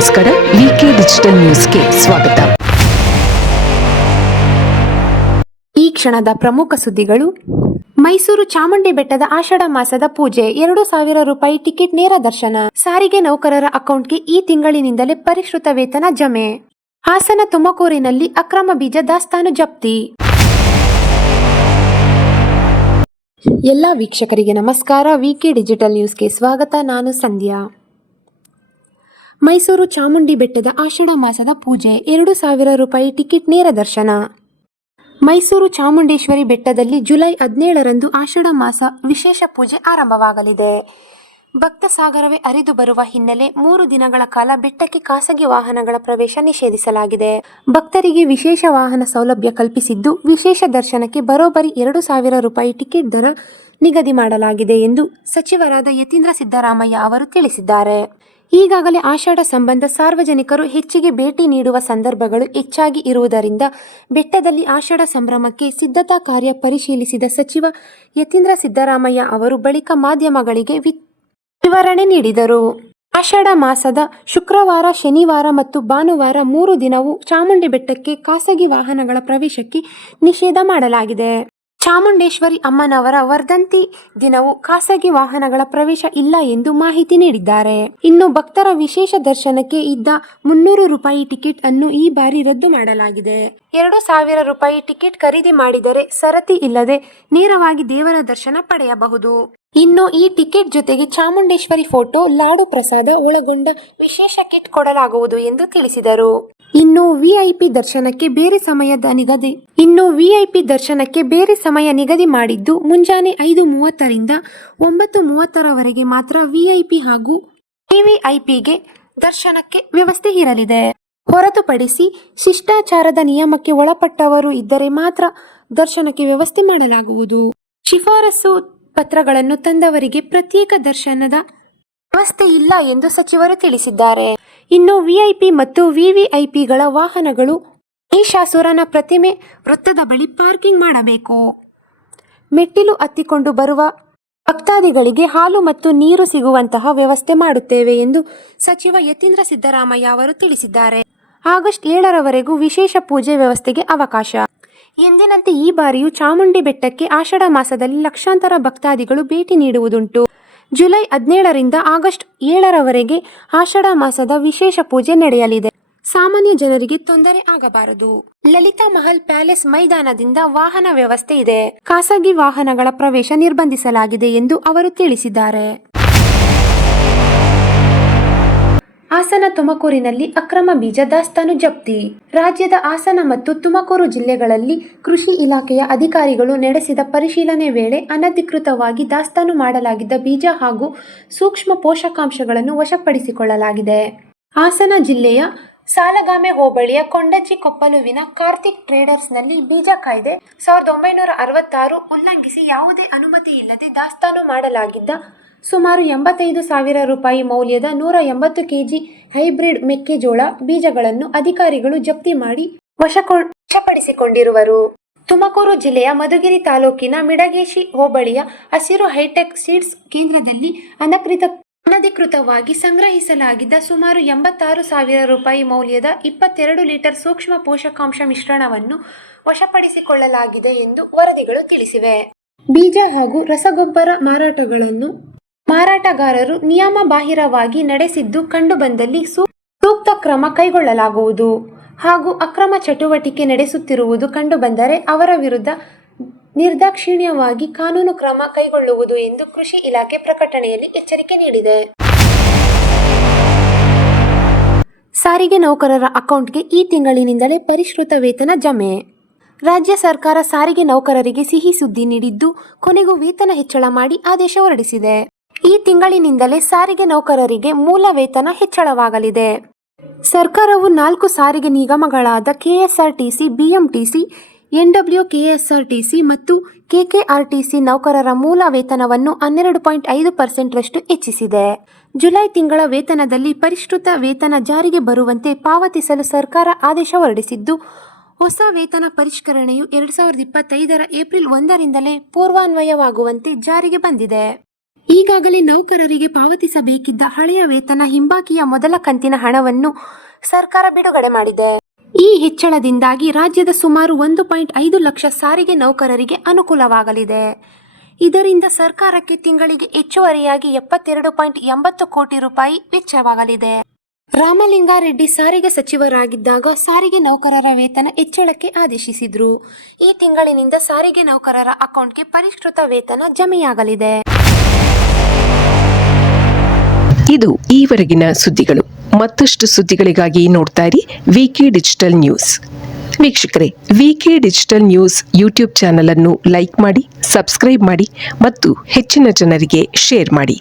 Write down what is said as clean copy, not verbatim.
ನಮಸ್ಕಾರ, ವಿಕೆ ಡಿಜಿಟಲ್ ನ್ಯೂಸ್ಗೆ ಸ್ವಾಗತ. ಈ ಕ್ಷಣದ ಪ್ರಮುಖ ಸುದ್ದಿಗಳು. ಮೈಸೂರು ಚಾಮುಂಡಿ ಬೆಟ್ಟದ ಆಷಾಢ ಮಾಸದ ಪೂಜೆ, 2,000 ರೂಪಾಯಿ ಟಿಕೆಟ್ ನೇರ ದರ್ಶನ. ಸಾರಿಗೆ ನೌಕರರ ಅಕೌಂಟ್ಗೆ ಈ ತಿಂಗಳಿನಿಂದಲೇ ಪರಿಷ್ಕೃತ ವೇತನ ಜಮೆ. ಹಾಸನ ತುಮಕೂರಿನಲ್ಲಿ ಅಕ್ರಮ ಬೀಜ ದಾಸ್ತಾನು ಜಪ್ತಿ. ಎಲ್ಲ ವೀಕ್ಷಕರಿಗೆ ನಮಸ್ಕಾರ, ವಿಕೆ ಡಿಜಿಟಲ್ ನ್ಯೂಸ್ಗೆ ಸ್ವಾಗತ. ನಾನು ಸಂಧ್ಯಾ. ಮೈಸೂರು ಚಾಮುಂಡಿ ಬೆಟ್ಟದ ಆಷಾಢ ಮಾಸದ ಪೂಜೆ, 2,000 ರೂಪಾಯಿ ಟಿಕೆಟ್ ನೇರ ದರ್ಶನ. ಮೈಸೂರು ಚಾಮುಂಡೇಶ್ವರಿ ಬೆಟ್ಟದಲ್ಲಿ ಜುಲೈ 17ರಂದು ಆಷಾಢ ಮಾಸ ವಿಶೇಷ ಪೂಜೆ ಆರಂಭವಾಗಲಿದೆ. ಭಕ್ತ ಸಾಗರವೇ ಹರಿದು ಬರುವ ಹಿನ್ನೆಲೆ 3 ದಿನಗಳ ಕಾಲ ಬೆಟ್ಟಕ್ಕೆ ಖಾಸಗಿ ವಾಹನಗಳ ಪ್ರವೇಶ ನಿಷೇಧಿಸಲಾಗಿದೆ. ಭಕ್ತರಿಗೆ ವಿಶೇಷ ವಾಹನ ಸೌಲಭ್ಯ ಕಲ್ಪಿಸಿದ್ದು, ವಿಶೇಷ ದರ್ಶನಕ್ಕೆ ಬರೋಬ್ಬರಿ 2,000 ರೂಪಾಯಿ ಟಿಕೆಟ್ ದರ ನಿಗದಿ ಮಾಡಲಾಗಿದೆ ಎಂದು ಸಚಿವರಾದ ಯತೀಂದ್ರ ಸಿದ್ದರಾಮಯ್ಯ ಅವರು ತಿಳಿಸಿದ್ದಾರೆ. ಈಗಾಗಲೇ ಆಷಾಢ ಸಂಬಂಧ ಸಾರ್ವಜನಿಕರು ಹೆಚ್ಚಿಗೆ ಭೇಟಿ ನೀಡುವ ಸಂದರ್ಭಗಳು ಹೆಚ್ಚಾಗಿ ಇರುವುದರಿಂದ ಬೆಟ್ಟದಲ್ಲಿ ಆಷಾಢ ಸಂಭ್ರಮಕ್ಕೆ ಸಿದ್ಧತಾ ಕಾರ್ಯ ಪರಿಶೀಲಿಸಿದ ಸಚಿವ ಯತೀಂದ್ರ ಸಿದ್ದರಾಮಯ್ಯ ಅವರು ಬಳಿಕ ಮಾಧ್ಯಮಗಳಿಗೆ ವಿವರಣೆ ನೀಡಿದರು. ಆಷಾಢ ಮಾಸದ ಶುಕ್ರವಾರ, ಶನಿವಾರ ಮತ್ತು ಭಾನುವಾರ 3 ದಿನವೂ ಚಾಮುಂಡಿ ಬೆಟ್ಟಕ್ಕೆ ಖಾಸಗಿ ವಾಹನಗಳ ಪ್ರವೇಶಕ್ಕೆ ನಿಷೇಧ ಮಾಡಲಾಗಿದೆ. ಚಾಮುಂಡೇಶ್ವರಿ ಅಮ್ಮನವರ ವರ್ಧಂತಿ ದಿನವೂ ಖಾಸಗಿ ವಾಹನಗಳ ಪ್ರವೇಶ ಇಲ್ಲ ಎಂದು ಮಾಹಿತಿ ನೀಡಿದ್ದಾರೆ. ಇನ್ನು ಭಕ್ತರ ವಿಶೇಷ ದರ್ಶನಕ್ಕೆ ಇದ್ದ 300 ರೂಪಾಯಿ ಟಿಕೆಟ್ ಅನ್ನು ಈ ಬಾರಿ ರದ್ದು ಮಾಡಲಾಗಿದೆ. 2,000 ರೂಪಾಯಿ ಟಿಕೆಟ್ ಖರೀದಿ ಮಾಡಿದರೆ ಸರತಿ ಇಲ್ಲದೆ ನೇರವಾಗಿ ದೇವರ ದರ್ಶನ ಪಡೆಯಬಹುದು. ಇನ್ನು ಈ ಟಿಕೆಟ್ ಜೊತೆಗೆ ಚಾಮುಂಡೇಶ್ವರಿ ಫೋಟೋ, ಲಾಡು ಪ್ರಸಾದ ಒಳಗೊಂಡ ವಿಶೇಷ ಕಿಟ್ ಕೊಡಲಾಗುವುದು ಎಂದು ತಿಳಿಸಿದರು. ಇನ್ನು ವಿಐಪಿ ದರ್ಶನಕ್ಕೆ ಬೇರೆ ಸಮಯ ನಿಗದಿ ಮಾಡಿದ್ದು, ಮುಂಜಾನೆ 5:30ರಿಂದ 9:30ರವರೆಗೆ ಮಾತ್ರ ವಿಐಪಿ ಹಾಗೂ ವಿವಿಐಪಿಗೆ ದರ್ಶನಕ್ಕೆ ವ್ಯವಸ್ಥೆ ಇರಲಿದೆ. ಹೊರತುಪಡಿಸಿ ಶಿಷ್ಟಾಚಾರದ ನಿಯಮಕ್ಕೆ ಒಳಪಟ್ಟವರು ಇದ್ದರೆ ಮಾತ್ರ ದರ್ಶನಕ್ಕೆ ವ್ಯವಸ್ಥೆ ಮಾಡಲಾಗುವುದು. ಶಿಫಾರಸು ಪತ್ರಗಳನ್ನು ತಂದವರಿಗೆ ಪ್ರತ್ಯೇಕ ದರ್ಶನದ ವ್ಯವಸ್ಥೆ ಇಲ್ಲ ಎಂದು ಸಚಿವರು ತಿಳಿಸಿದ್ದಾರೆ. ಇನ್ನು ವಿಐಪಿ ಮತ್ತು ವಿವಿಐಪಿಗಳ ವಾಹನಗಳು ಮಹಿಷಾಸುರನ ಪ್ರತಿಮೆ ವೃತ್ತದ ಬಳಿ ಪಾರ್ಕಿಂಗ್ ಮಾಡಬೇಕು. ಮೆಟ್ಟಿಲು ಹತ್ತಿಕೊಂಡು ಬರುವ ಭಕ್ತಾದಿಗಳಿಗೆ ಹಾಲು ಮತ್ತು ನೀರು ಸಿಗುವಂತಹ ವ್ಯವಸ್ಥೆ ಮಾಡುತ್ತೇವೆ ಎಂದು ಸಚಿವ ಯತೀಂದ್ರ ಸಿದ್ದರಾಮಯ್ಯ ಅವರು ತಿಳಿಸಿದ್ದಾರೆ. ಆಗಸ್ಟ್ 7ರವರೆಗೂ ವಿಶೇಷ ಪೂಜೆ ವ್ಯವಸ್ಥೆಗೆ ಅವಕಾಶ. ಎಂದಿನಂತೆ ಈ ಬಾರಿಯೂ ಚಾಮುಂಡಿ ಬೆಟ್ಟಕ್ಕೆ ಆಷಾಢ ಮಾಸದಲ್ಲಿ ಲಕ್ಷಾಂತರ ಭಕ್ತಾದಿಗಳು ಭೇಟಿ ನೀಡುವುದುಂಟು. ಜುಲೈ 17ರಿಂದ ಆಗಸ್ಟ್ 7ರವರೆಗೆ ಆಷಾಢ ಮಾಸದ ವಿಶೇಷ ಪೂಜೆ ನಡೆಯಲಿದೆ. ಸಾಮಾನ್ಯ ಜನರಿಗೆ ತೊಂದರೆ ಆಗಬಾರದು. ಲಲಿತಾ ಮಹಲ್ ಪ್ಯಾಲೇಸ್ ಮೈದಾನದಿಂದ ವಾಹನ ವ್ಯವಸ್ಥೆ ಇದೆ. ಖಾಸಗಿ ವಾಹನಗಳ ಪ್ರವೇಶ ನಿರ್ಬಂಧಿಸಲಾಗಿದೆ ಎಂದು ಅವರು ತಿಳಿಸಿದ್ದಾರೆ. ಹಾಸನ ತುಮಕೂರಿನಲ್ಲಿ ಅಕ್ರಮ ಬೀಜ ದಾಸ್ತಾನು ಜಪ್ತಿ. ರಾಜ್ಯದ ಹಾಸನ ಮತ್ತು ತುಮಕೂರು ಜಿಲ್ಲೆಗಳಲ್ಲಿ ಕೃಷಿ ಇಲಾಖೆಯ ಅಧಿಕಾರಿಗಳು ನಡೆಸಿದ ಪರಿಶೀಲನೆ ವೇಳೆ ಅನಧಿಕೃತವಾಗಿ ದಾಸ್ತಾನು ಮಾಡಲಾಗಿದ್ದ ಬೀಜ ಹಾಗೂ ಸೂಕ್ಷ್ಮ ಪೋಷಕಾಂಶಗಳನ್ನು ವಶಪಡಿಸಿಕೊಳ್ಳಲಾಗಿದೆ. ಹಾಸನ ಜಿಲ್ಲೆಯ ಸಾಲಗಾಮೆ ಹೋಬಳಿಯ ಕೊಂಡಜ್ಜಿ ಕೊಪ್ಪಲುವಿನ ಕಾರ್ತಿಕ್ ಟ್ರೇಡರ್ಸ್ನಲ್ಲಿ ಬೀಜ ಕಾಯ್ದೆ 1966 ಉಲ್ಲಂಘಿಸಿ ಯಾವುದೇ ಅನುಮತಿ ಇಲ್ಲದೆ ದಾಸ್ತಾನು ಮಾಡಲಾಗಿದ್ದ ಸುಮಾರು 85,000 ರೂಪಾಯಿ ಮೌಲ್ಯದ 180 ಕೆಜಿ ಹೈಬ್ರಿಡ್ ಮೆಕ್ಕೆಜೋಳ ಬೀಜಗಳನ್ನು ಅಧಿಕಾರಿಗಳು ಜಪ್ತಿ ಮಾಡಿ ವಶಪಡಿಸಿಕೊಂಡಿರುವರು. ತುಮಕೂರು ಜಿಲ್ಲೆಯ ಮಧುಗಿರಿ ತಾಲೂಕಿನ ಮಿಡಗೇಶಿ ಹೋಬಳಿಯ ಹಸಿರು ಹೈಟೆಕ್ ಸೀಡ್ಸ್ ಕೇಂದ್ರದಲ್ಲಿ ಅನಧಿಕೃತವಾಗಿ ಸಂಗ್ರಹಿಸಲಾಗಿದ್ದ ಸುಮಾರು 86,000 ರೂಪಾಯಿ ಮೌಲ್ಯದ 22 ಲೀಟರ್ ಸೂಕ್ಷ್ಮ ಪೋಷಕಾಂಶ ಮಿಶ್ರಣವನ್ನು ವಶಪಡಿಸಿಕೊಳ್ಳಲಾಗಿದೆ ಎಂದು ವರದಿಗಳು ತಿಳಿಸಿವೆ. ಬೀಜ ಹಾಗೂ ರಸಗೊಬ್ಬರ ಮಾರಾಟಗಾರರು ನಿಯಮ ಬಾಹಿರವಾಗಿ ನಡೆಸಿದ್ದು ಕಂಡುಬಂದಲ್ಲಿ ಸೂಕ್ತ ಕ್ರಮ ಕೈಗೊಳ್ಳಲಾಗುವುದು ಹಾಗೂ ಅಕ್ರಮ ಚಟುವಟಿಕೆ ನಡೆಸುತ್ತಿರುವುದು ಕಂಡುಬಂದರೆ ಅವರ ವಿರುದ್ಧ ನಿರ್ದಾಕ್ಷಿಣ್ಯವಾಗಿ ಕಾನೂನು ಕ್ರಮ ಕೈಗೊಳ್ಳುವುದು ಎಂದು ಕೃಷಿ ಇಲಾಖೆ ಪ್ರಕಟಣೆಯಲ್ಲಿ ಎಚ್ಚರಿಕೆ ನೀಡಿದೆ. ಸಾರಿಗೆ ನೌಕರರ ಅಕೌಂಟ್ಗೆ ಈ ತಿಂಗಳಿನಿಂದಲೇ ಪರಿಷ್ಕೃತ ವೇತನ ಜಮೆ. ರಾಜ್ಯ ಸರ್ಕಾರ ಸಾರಿಗೆ ನೌಕರರಿಗೆ ಸಿಹಿ ಸುದ್ದಿ ನೀಡಿದ್ದು, ಕೊನೆಗೂ ವೇತನ ಹೆಚ್ಚಳ ಮಾಡಿ ಆದೇಶ ಹೊರಡಿಸಿದೆ. ಈ ತಿಂಗಳಿನಿಂದಲೇ ಸಾರಿಗೆ ನೌಕರರಿಗೆ ಮೂಲ ವೇತನ ಹೆಚ್ಚಳವಾಗಲಿದೆ. ಸರ್ಕಾರವು 4 ಸಾರಿಗೆ ನಿಗಮಗಳಾದ ಕೆಎಸ್ಆರ್ಟಿಸಿ, ಬಿಎಂಟಿಸಿ, NWKSRTC ಮತ್ತು KKRTC ನೌಕರರ ಮೂಲ ವೇತನವನ್ನು 12.5% ಹೆಚ್ಚಿಸಿದೆ. ಜುಲೈ ತಿಂಗಳ ವೇತನದಲ್ಲಿ ಪರಿಷ್ಕೃತ ವೇತನ ಜಾರಿಗೆ ಬರುವಂತೆ ಪಾವತಿಸಲು ಸರ್ಕಾರ ಆದೇಶ ಹೊರಡಿಸಿದ್ದು, ಹೊಸ ವೇತನ ಪರಿಷ್ಕರಣೆಯು 2025ರ ಏಪ್ರಿಲ್ 1ರಿಂದಲೇ ಪೂರ್ವಾನ್ವಯವಾಗುವಂತೆ ಜಾರಿಗೆ ಬಂದಿದೆ. ಈಗಾಗಲೇ ನೌಕರರಿಗೆ ಪಾವತಿಸಬೇಕಿದ್ದ ಹಳೆಯ ವೇತನ ಹಿಂಬಾಕಿಯ ಮೊದಲ ಕಂತಿನ ಹಣವನ್ನು ಸರ್ಕಾರ ಬಿಡುಗಡೆ ಮಾಡಿದೆ. ಈ ಹೆಚ್ಚಳದಿಂದಾಗಿ ರಾಜ್ಯದ ಸುಮಾರು 1.5 ಲಕ್ಷ ಸಾರಿಗೆ ನೌಕರರಿಗೆ ಅನುಕೂಲವಾಗಲಿದೆ. ಇದರಿಂದ ಸರ್ಕಾರಕ್ಕೆ ತಿಂಗಳಿಗೆ ಹೆಚ್ಚುವರಿಯಾಗಿ 72.80 ಕೋಟಿ ರೂಪಾಯಿ ವೆಚ್ಚವಾಗಲಿದೆ. ರಾಮಲಿಂಗಾರೆಡ್ಡಿ ಸಾರಿಗೆ ಸಚಿವರಾಗಿದ್ದಾಗ ಸಾರಿಗೆ ನೌಕರರ ವೇತನ ಹೆಚ್ಚಳಕ್ಕೆ ಆದೇಶಿಸಿದ್ರು. ಈ ತಿಂಗಳಿನಿಂದ ಸಾರಿಗೆ ನೌಕರರ ಅಕೌಂಟ್ಗೆ ಪರಿಷ್ಕೃತ ವೇತನ ಜಮೆಯಾಗಲಿದೆ. ಇದು ಈವರೆಗಿನ ಸುದ್ದಿಗಳು. ಮತ್ತಷ್ಟು ಸುದ್ದಿಗಳಿಗಾಗಿ ನೋಡ್ತಾ ಇರಿ ವಿಕೆ ಡಿಜಿಟಲ್ ನ್ಯೂಸ್. ವೀಕ್ಷಕರೇ, ವಿಕೆ ಡಿಜಿಟಲ್ ನ್ಯೂಸ್ ಯೂಟ್ಯೂಬ್ ಚಾನಲ್ ಅನ್ನು ಲೈಕ್ ಮಾಡಿ, ಸಬ್ಸ್ಕ್ರೈಬ್ ಮಾಡಿ ಮತ್ತು ಹೆಚ್ಚಿನ ಜನರಿಗೆ ಶೇರ್ ಮಾಡಿ.